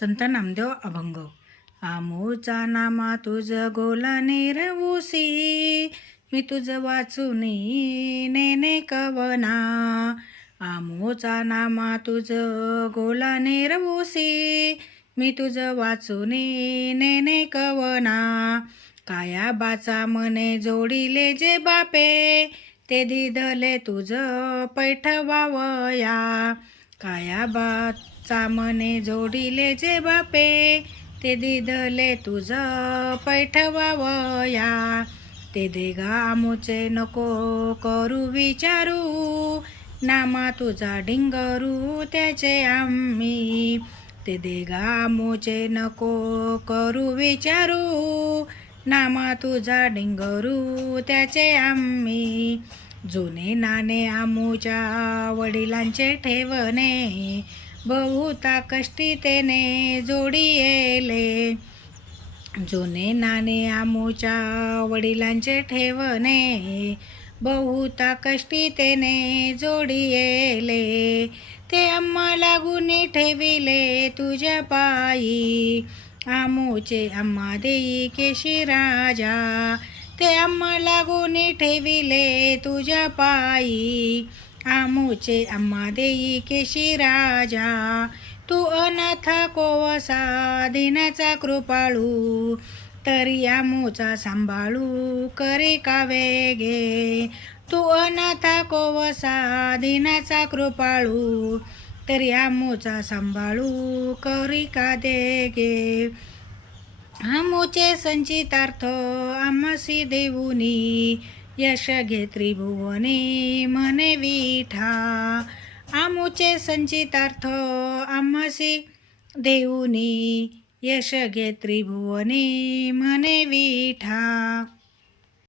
संत नामदेव अभंग. आमोचा नामा तुझ गोलाने रवुसी, मी तुझ वाचुनी नेने कवना. आमोचा नामा तुझ गोलाने रवुसी, मी तुझ वाचुनी नेने कवना. काया बाचा मने जोडिले जे बापे, ते दिदले तुझ पैठवावया. काया बाचा मने जोडिले जे बापे, ते दिदले तुझ पैठवावया. ते देगा आमुचे नको करू विचारू, नामा तुझा डिंगरू त्याचे आम्ही. ते देगा आमुचे नको करू विचारू, नामा तुझा डिंगरू त्याचे आम्ही. जुने नाणे आमुच्या वडिलांचे ठेवणे, बहुता कष्टी तेने जोडिले. जुने नाणे आमुच्या वडिलांचे ठेवणे, बहुता कष्टी तेने जोडिले. ते आम्हा लागून ठेविले तुझ्या पायी, आमुचे आम्हा देई केशी राजा. ते आम्हा लागून ठेविले तुझ्या पायी, आमुचे आम्हा देई केशी राजा. तू अनाथा कोवसा दिनाचा कृपाळू, तरी आमुचा सांभाळू करी का वेगे. तू अनाथा कोवसा दिनाचा कृपाळू, तरी आमुचा सांभाळू करी का देगे. आमुचे संचितार्थ आम्हासी देऊनी, यश घे त्रिभुवनी म्हणे विठा. आमुचे संचितार्थ आम्हासी देऊनी, यश घे त्रिभुवनी म्हणे विठा.